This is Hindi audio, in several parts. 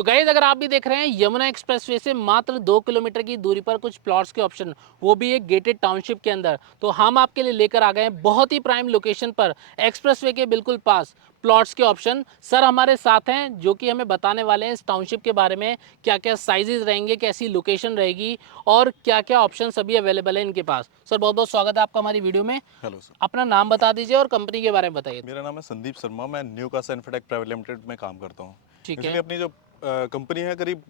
तो गाइस अगर आप भी देख रहे हैं यमुना एक्सप्रेसवे से मात्र 2 किलोमीटर की दूरी पर कुछ प्लॉट्स के ऑप्शन, वो भी एक गेटेड टाउनशिप के अंदर, तो हम आपके लिए लेकर आ गए हैं बहुत ही प्राइम लोकेशन पर एक्सप्रेसवे के बिल्कुल पास प्लॉट्स के ऑप्शन। सर हमारे साथ हैं जो कि हमें बताने वाले हैं इस टाउनशिप के बारे में, क्या क्या साइजेस रहेंगे, कैसी लोकेशन रहेगी और क्या क्या ऑप्शन अभी अवेलेबल है इनके पास। सर बहुत बहुत स्वागत है आपका हमारी वीडियो में। Hello sir. अपना नाम बता दीजिए और कंपनी के बारे में बताइए। मेरा नाम है संदीप शर्मा। मैं new casa infotech private limited में काम करता हूँ। ठीक एक्चुअली है। अपनी जो कंपनी है करीब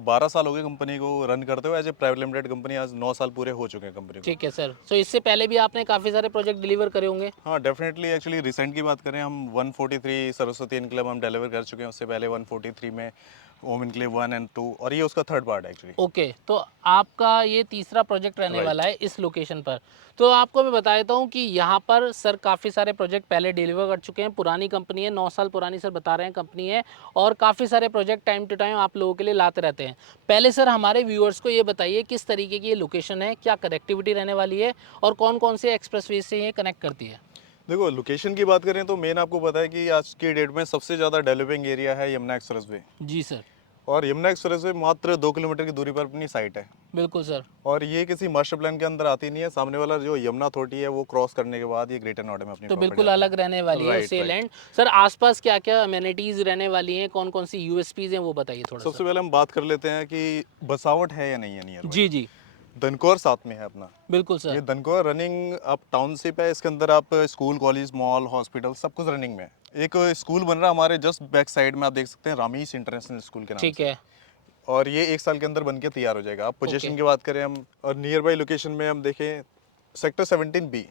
12 साल हो गए कंपनी को रन करते हुए। As a private limited company आज 9 साल पूरे हो चुके हैं कंपनी को। ठीक है सर, तो इससे पहले भी आपने काफ़ी सारे प्रोजेक्ट डिलीवर करे होंगे। हाँ डेफिनेटली। एक्चुअली रिसेंट की बात करें हम 143 सरस्वती इनक्लेव हम डिलीवर कर चुके हैं। उससे पहले 143 में ओम इनक्लेव 1 एंड 2 और ये उसका थर्ड पार्ट है एक्चुअली। ओके, तो आपका ये तीसरा प्रोजेक्ट रहने वाला राइट। है इस लोकेशन पर। तो आपको मैं बता देता हूँ कि यहाँ पर सर काफ़ी सारे प्रोजेक्ट पहले डिलीवर कर चुके हैं। पुरानी कंपनी है, 9 साल पुरानी सर बता रहे हैं कंपनी है, और काफ़ी सारे प्रोजेक्ट टाइम टू टाइम आप लोगों के लिए लाते रहते हैं। पहले सर हमारे व्यूअर्स को ये बताइए किस तरीके की ये लोकेशन है, क्या कनेक्टिविटी रहने वाली है और कौन कौन से एक्सप्रेसवे से ये कनेक्ट करती है। देखो लोकेशन की बात करें तो मेन आपको पता है कि आज की डेट में सबसे ज़्यादा डेवलपिंग एरिया है यमुना एक्सप्रेसवे। जी सर। और यमुना एक्सप्रेसवे मात्र 2 किलोमीटर की दूरी पर अपनी साइट है। बिल्कुल सर। और ये किसी मास्टर प्लान के अंदर आती नहीं है। सामने वाला जो यमुना अथॉरिटी है वो क्रॉस करने के बाद ये ग्रेटर नोएडा में अपनी तो प्रॉपर्टी बिल्कुल आती अलग रहने वाली है। है राइट से राइट। लैंड। सर आसपास क्या क्या अमेनिटीज़ रहने वाली हैं, कौन कौन सी यूएसपीज़ हैं, वो बताइए थोड़ा सा। सबसे पहले हम बात कर लेते हैं कि बसावट है या नहीं है नियर बाई। जी जी। दनकौर साथ में है अपना। बिल्कुल सर। ये दनकौर रनिंग आप टाउनशिप है। इसके अंदर आप स्कूल कॉलेज मॉल हॉस्पिटल सब कुछ रनिंग में है। एक स्कूल बन रहा है हमारे जस्ट बैक साइड में, आप देख सकते हैं रामीस इंटरनेशनल स्कूल के नाम ठीक से। है। और ये 1 साल के अंदर बन के तैयार हो जाएगा। आप ओके। पोजीशन की बात करें हम और नियर बाई लोकेशन में हम देखें सेक्टर 17B।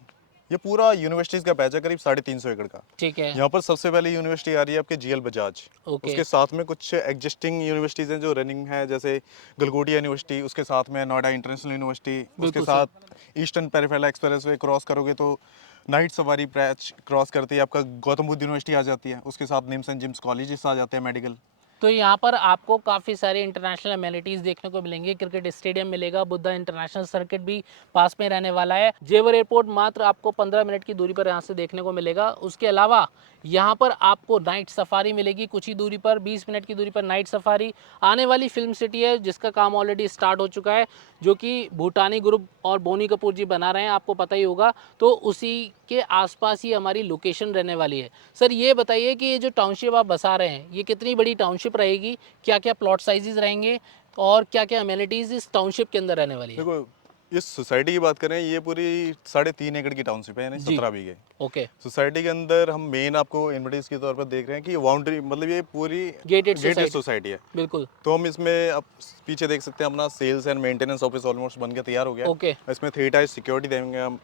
ये पूरा यूनिवर्सिटीज़ का पैच है करीब 350 एकड़ का। ठीक है। यहाँ पर सबसे पहले यूनिवर्सिटी आ रही है आपके जीएल बजाज। ओके। उसके साथ में कुछ एग्जिस्टिंग यूनिवर्सिटीज़ हैं जो रनिंग है, जैसे गलगोटिया यूनिवर्सिटी, उसके साथ में नोएडा इंटरनेशनल यूनिवर्सिटी, उसके बिल्कुल सर। साथ eastern peripheral express way cross करोगे तो नाइट सवारी पैच क्रॉस करती है आपका गौतम बुद्ध यूनिवर्सिटी आ जाती है। उसके साथ निम्स एंड जिम्स कॉलेजेस आ जाते हैं मेडिकल। तो यहाँ पर आपको काफ़ी सारे इंटरनेशनल अमेनिटीज़ देखने को मिलेंगे। क्रिकेट स्टेडियम मिलेगा, बुद्धा इंटरनेशनल सर्किट भी पास में रहने वाला है। जेवर एयरपोर्ट मात्र आपको 15 मिनट की दूरी पर यहाँ से देखने को मिलेगा। उसके अलावा यहाँ पर आपको नाइट सफारी मिलेगी कुछ ही दूरी पर, 20 मिनट की दूरी पर नाइट सफारी। आने वाली फिल्म सिटी है जिसका काम ऑलरेडी स्टार्ट हो चुका है, जो कि भूटानी ग्रुप और बोनी कपूर जी बना रहे हैं, आपको पता ही होगा। तो उसी के आसपास ही हमारी लोकेशन रहने वाली है। सर ये बताइए कि ये जो टाउनशिप आप बसा रहे हैं ये कितनी बड़ी टाउनशिप रहेगी, क्या क्या प्लॉट साइजेस रहेंगे और क्या क्या अमेनिटीज़ इस टाउनशिप के अंदर रहने वाली है। देखो इस सोसाइटी की बात करें ये पूरी 3.5 एकड़ की टाउनशिप है, यानी जी। 17 बीघे। ओके। सोसाइटी के अंदर हम मेन आपको इन्वेंटरीज के तौर पर देख रहे हैं कि ये बाउंड्री मतलब ये पूरी गेटेड गेटेड सोसाइटी। सोसाइटी है। बिल्कुल। तो हम इसमें आप पीछे देख सकते हैं अपना sales and maintenance office almost बन के तैयार हो गया ओके। है। इसमें 3 टाइप सिक्योरिटी देंगे हम।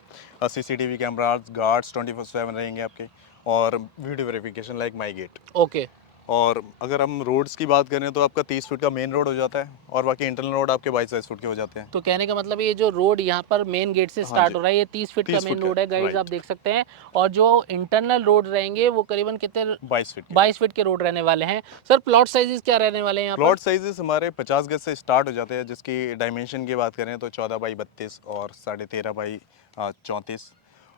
सीसीटीवी कैमराज गार्ड्स 24/7 रहेंगे आपके, और video verification like my gate. Okay. और अगर हम रोड्स की बात करें तो आपका 30 फीट का मेन रोड हो जाता है और बाकी इंटरनल रोड आपके 22 फीट के हो जाते हैं। तो कहने का मतलब ये जो रोड यहाँ पर मेन गेट से हाँ स्टार्ट जी, हो रहा है ये 30 फीट का 30 मेन फुट का। रोड है गाइज, आप राइट। देख सकते हैं। और जो इंटरनल रोड रहेंगे वो करीबन कितने, 22 फीट के। 22 फीट के रोड रहने वाले हैं। सर प्लॉट साइजेस क्या रहने वाले हैं यहाँ पर। प्लॉट साइजेस हमारे 50 गज से स्टार्ट हो जाते हैं, जिसकी डायमेंशन की बात करें तो 14 बाई 32 और 13.5 बाई 34।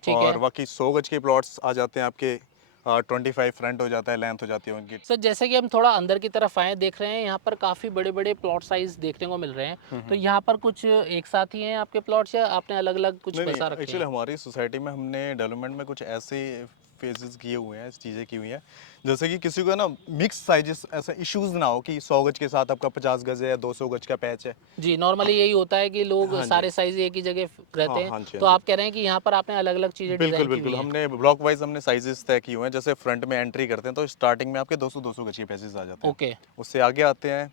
ठीक और है। बाकी 100 गज के प्लॉट्स आ जाते हैं आपके 25 फ्रंट हो जाता है, लेंथ हो जाती है उनकी। सर जैसे कि हम थोड़ा अंदर की तरफ आए, देख रहे हैं यहाँ पर काफ़ी बड़े बड़े प्लॉट साइज देखने को मिल रहे हैं। तो यहाँ पर कुछ एक साथ ही हैं आपके प्लॉट्स या आपने अलग अलग कुछ नहीं नहीं, बसा रखे एक्चुअली हैं। हमारी सोसाइटी में हमने डेवलपमेंट में कुछ ऐसे फेजेस किए हुए हैं, चीज़ें की हुई हैं, जैसे कि किसी को ना मिक्स साइजेस ऐसा इश्यूज ना हो कि 100 गज के साथ आपका 50 गज है या 200 गज का पैच है। जी, नॉर्मली यही होता है कि लोग हाँ जी। सारे साइज एक ही जगह रहते हाँ हैं। हाँ जी, तो हाँ जी। आप कह रहे हैं कि यहाँ पर आपने अलग अलग चीज़ें बिल्कुल डिज़ाइन की हुई बिल्कुल, हैं। हमने ब्लॉक वाइज हमने साइजेस तय किए हुए हैं। जैसे फ्रंट में एंट्री करते हैं तो स्टार्टिंग में आपके 200 गज के पैसेज आ जाते हैं। ओके। उससे आगे आते हैं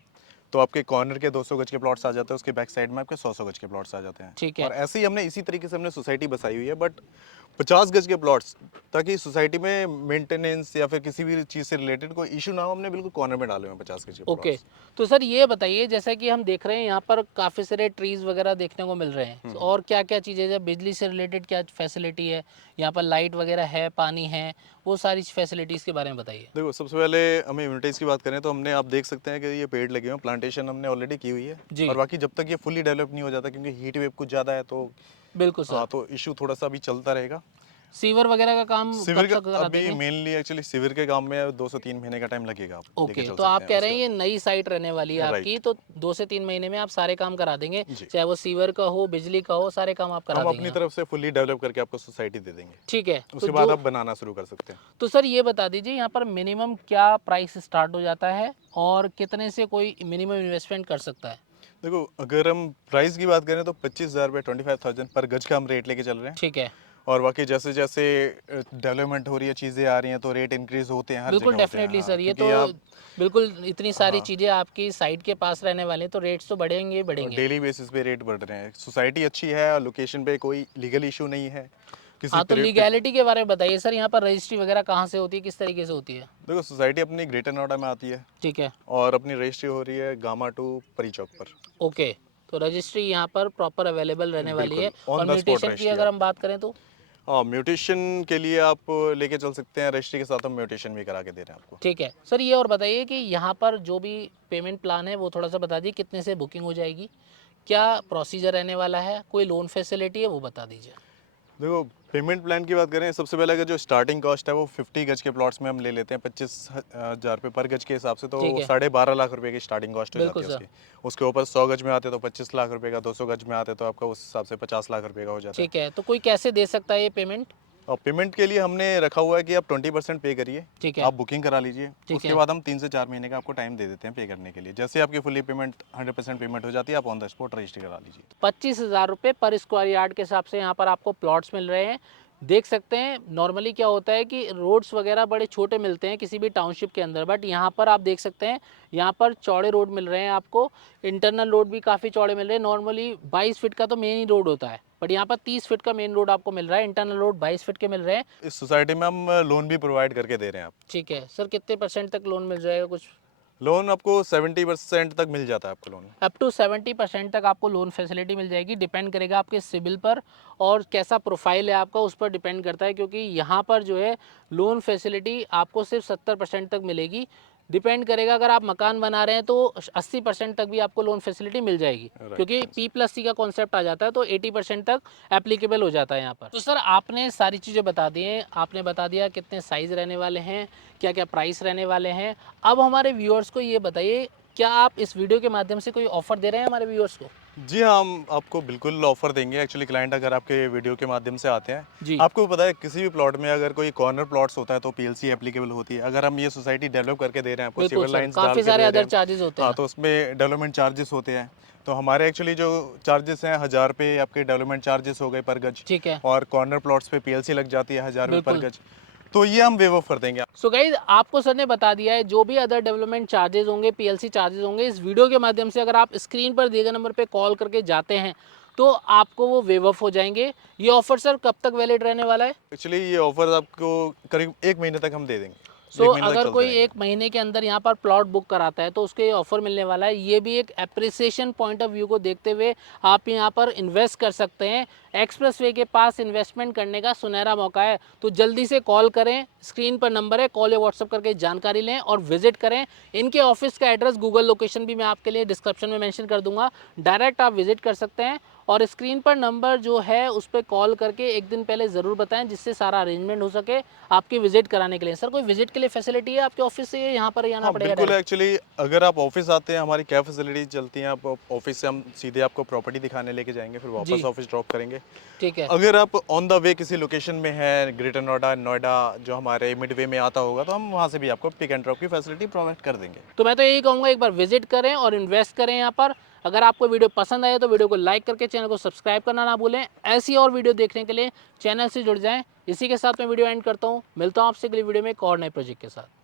तो आपके कॉर्नर के 200 गज के प्लॉट्स आ जाते हैं, उसके बैक साइड में आपके 100 गज के प्लॉट्स आ जाते हैं। ठीक है। और ऐसे ही हमने इसी तरीके से हमने सोसाइटी बसाई हुई है, बट 50 गज के प्लॉट्स, ताकि सोसाइटी में मेंटेनेंस या फिर किसी भी चीज़ से रिलेटेड कोई इशू ना हो, हमने बिल्कुल कॉर्नर में डाले हुए हैं 50 गज के ओके। प्लॉट्स। तो सर ये बताइए, जैसा कि हम देख रहे हैं यहाँ पर काफ़ी सारे ट्रीज़ वगैरह देखने को मिल रहे हैं, और क्या क्या चीज़ें हैं, बिजली से रिलेटेड क्या फैसिलिटी है यहाँ पर, लाइट वगैरह है, पानी है, वो सारी फैसिलिटीज़ के बारे में बताइए। देखो सबसे पहले हमें इम्यूनिटीज़ की बात करें तो हमने, आप देख सकते हैं कि ये पेड़ लगे हुए हैं, प्लांटेशन हमने ऑलरेडी की हुई है। जी। और बाकी जब तक ये फुली डेवलप नहीं हो जाता, क्योंकि हीट वेव कुछ ज़्यादा है तो बिल्कुल सर। हाँ, तो इशू थोड़ा सा अभी चलता रहेगा। सीवर वगैरह का काम सिविल कब का तक करा अभी देंगे? मेनली एक्चुअली सिविल के काम में 2 से 3 महीने का टाइम लगेगा, आप लेके ओके, चल तो सकते आप हैं कह रहे उसके हैं ये नई साइट रहने वाली है बाद। आपकी, राइट तो 2 से 3 महीने में आप सारे काम करा देंगे, जी, चाहे वो सीवर का हो, बिजली का हो, सारे काम आप करा हम देंगे अपनी आप। तरफ से फुल्ली डेवलप करके आपको सोसाइटी दे देंगे। ठीक है, तो उसके बाद जो आप बनाना शुरू कर सकते हैं। तो सर ये बता दीजिए यहाँ पर मिनिमम क्या प्राइस स्टार्ट हो जाता है और कितने से कोई मिनिमम इन्वेस्टमेंट कर सकता है? देखो, अगर हम प्राइस की बात करें तो 25,000 रुपये 25,000 पर गज का हम रेट लेके चल रहे हैं। ठीक है, और बाकी जैसे जैसे डेवलपमेंट हो रही है, चीज़ें आ रही हैं, तो रेट इंक्रीज होते हैं, हर बिल्कुल जगह होते हैं। डेफिनेटली हाँ, सर, ये तो क्योंकि आप बिल्कुल इतनी सारी हाँ, चीज़ें आपकी साइट के पास रहने वाली हैं तो रेट्स तो बढ़ेंगे ही और बढ़ेंगे। डेली बेसिस पे रेट बढ़ रहे हैं। सोसाइटी अच्छी है और लोकेशन पे कोई लीगल इशू नहीं है किसी हाँ, तो तरह। लीगैलिटी के बारे में बताइए सर, यहाँ पर रजिस्ट्री वगैरह कहाँ से होती है, किस तरीके से होती है? देखो, सोसाइटी अपनी ग्रेटर नोएडा में आती है ठीक है, और अपनी रजिस्ट्री हो रही है गामा टू परी चौक पर। ओके, तो रजिस्ट्री यहाँ पर प्रॉपर अवेलेबल रहने वाली है। बिल्कुल और ऑन द स्पॉट म्यूटेशन की रजिस्ट्री अगर आप। हम बात करें तो? हाँ, म्यूटेशन के लिए आप लेके चल सकते हैं, रजिस्ट्री के साथ हम म्यूटेशन भी करा के दे रहे हैं आपको। ठीक है सर, ये और बताइए कि यहाँ पर जो भी पेमेंट प्लान है वो थोड़ा सा बता दीजिए, कितने से बुकिंग हो जाएगी, क्या प्रोसीजर रहने वाला है, कोई लोन फैसिलिटी है वो बता दीजिए। देखो, पेमेंट प्लान की बात करें, सबसे पहले अगर जो स्टार्टिंग कॉस्ट है वो 50 गज के प्लॉट्स में हम ले लेते हैं 25,000 रुपये पर गज के हिसाब से, तो ठीक है, 12.5 लाख रुपए की स्टार्टिंग कॉस्ट हो जाती बिल्कुल है सर। उसकी। उसके ऊपर 100 गज में आते तो 25 लाख रुपए का, 200 गज में आते तो आपका उस हिसाब से 50 लाख रुपए का हो जाता है। ठीक है, तो कोई कैसे दे सकता है ये पेमेंट? और पेमेंट के लिए हमने रखा हुआ है कि आप 20% पे करिए, ठीक है, आप बुकिंग करा लीजिए। ठीक उसके है, बाद हम 3 से 4 महीने का आपको टाइम दे देते हैं पे करने के लिए। जैसे आपकी फुली पेमेंट 100% पेमेंट हो जाती है, आप ऑन द स्पॉट रजिस्ट्री करा लीजिए। 25,000 रुपये पर स्क्वायर यार्ड के हिसाब से यहाँ पर आपको प्लॉट्स मिल रहे हैं। देख सकते हैं नॉर्मली क्या होता है कि रोड्स वगैरह बड़े छोटे मिलते हैं किसी भी टाउनशिप के अंदर, बट यहाँ पर आप देख सकते हैं यहाँ पर चौड़े रोड मिल रहे हैं आपको, इंटरनल रोड भी काफ़ी चौड़े मिल रहे हैं। नॉर्मली 22 फीट का तो मेन ही रोड होता है, बट यहाँ पर 30 फीट का मेन रोड आपको मिल रहा है, इंटरनल रोड 22 फीट के मिल रहे हैं। इस सोसाइटी में हम लोन भी प्रोवाइड करके दे रहे हैं। आप ठीक है सर, कितने % तक लोन मिल जाएगा कुछ? लोन आपको 70% तक मिल जाता है आपको लोन। अप टू 70% तक आपको लोन फैसिलिटी मिल जाएगी। डिपेंड करेगा आपके सिबिल पर और कैसा प्रोफाइल है आपका, उस पर डिपेंड करता है, क्योंकि यहाँ पर जो है लोन फैसिलिटी आपको सिर्फ 70% तक मिलेगी। डिपेंड करेगा, अगर आप मकान बना रहे हैं तो 80% तक भी आपको लोन फैसिलिटी मिल जाएगी, क्योंकि P+C का कॉन्सेप्ट आ जाता है तो 80% तक एप्लीकेबल हो जाता है यहाँ पर। तो सर आपने सारी चीज़ें बता दी हैं, आपने बता दिया कितने साइज़ रहने वाले हैं, क्या क्या प्राइस रहने वाले हैं। अब हमारे व्यूअर्स को ये बताइए, क्या आप इस वीडियो के माध्यम से कोई ऑफर दे रहे हैं हमारे व्यूअर्स को? जी हाँ, हम आपको बिल्कुल ऑफर देंगे। एक्चुअली क्लाइंट अगर आपके वीडियो के माध्यम से आते हैं, जी, आपको पता है किसी भी प्लॉट में अगर कोई कॉर्नर प्लॉट्स होता है तो पीएलसी एप्लीकेबल होती है। अगर हम ये सोसाइटी डेवलप करके दे रहे हैं, आपको बिल्कुल सिविल सर, लाइंस डाल काफ़ी के सारे दे अदर रहे हैं, चार्जेस होते हाँ, हैं। तो उसमें डेवलपमेंट चार्जेस होते हैं। तो हमारे एक्चुअली जो चार्जेस हैं 1,000 रुपये आपके डेवलपमेंट चार्जेस हो गए पर गज, ठीक है, और कॉर्नर प्लॉट्स पे पीएलसी लग जाती है 1,000 रुपये पर बिल्कुल। गज। तो ये हम वेव ऑफ कर देंगे। सो गाइज, आपको सर ने बता दिया है जो भी अदर डेवलपमेंट चार्जेस होंगे, पीएलसी चार्जेस होंगे, इस वीडियो के माध्यम से अगर आप स्क्रीन पर दिए गए नंबर पे कॉल करके जाते हैं तो आपको वो वेव ऑफ हो जाएंगे। ये ऑफर सर कब तक वैलिड रहने वाला है? एक्चुअली ये ऑफर आपको करीब 1 महीने तक हम दे देंगे। सो 1 महीने तक अगर चलते कोई रहेंगे। 1 महीने के अंदर यहाँ पर प्लॉट बुक कराता है तो उसको ये ऑफर मिलने वाला है। ये भी एक एप्रिसिएशन पॉइंट ऑफ व्यू को देखते हुए आप यहाँ पर इन्वेस्ट कर सकते हैं। एक्सप्रेसवे के पास इन्वेस्टमेंट करने का सुनहरा मौका है, तो जल्दी से कॉल करें, स्क्रीन पर नंबर है, कॉल या व्हाट्सअप करके जानकारी लें और विजिट करें। इनके ऑफिस का एड्रेस, गूगल लोकेशन भी मैं आपके लिए डिस्क्रिप्शन में मेंशन कर दूंगा, डायरेक्ट आप विजिट कर सकते हैं। और स्क्रीन पर नंबर जो है उस पर कॉल करके एक दिन पहले ज़रूर बताएं, जिससे सारा अरेंजमेंट हो सके आपकी विजिट कराने के लिए। सर कोई विजिट के लिए फैसिलिटी है आपके ऑफिस से, यहाँ पर आना हाँ, पड़ेगा बिल्कुल। direct? एक्चुअली अगर आप ऑफिस आते हैं, हमारी क्या फैसिलिटी चलती है, आप ऑफिस से हम सीधे आपको प्रॉपर्टी दिखाने लेके जाएंगे, फिर वापस जी, ऑफिस ड्रॉप करेंगे। ठीक है, अगर आप ऑन द वे किसी लोकेशन में है, ग्रेटर नोएडा, नोएडा जो हमारे मिड वे में आता होगा, तो हम वहाँ से भी आपको पिक एंड ड्रॉप की फैसिलिटी प्रोवाइड कर देंगे। तो मैं तो यही कहूँगा एक बार विजिट करें और इन्वेस्ट करें यहाँ पर। अगर आपको वीडियो पसंद आए तो वीडियो को लाइक करके चैनल को सब्सक्राइब करना ना भूलें। ऐसी और वीडियो देखने के लिए चैनल से जुड़ जाएं। इसी के साथ मैं वीडियो एंड करता हूँ, मिलता हूँ आपसे अगली वीडियो में एक और नए प्रोजेक्ट के साथ।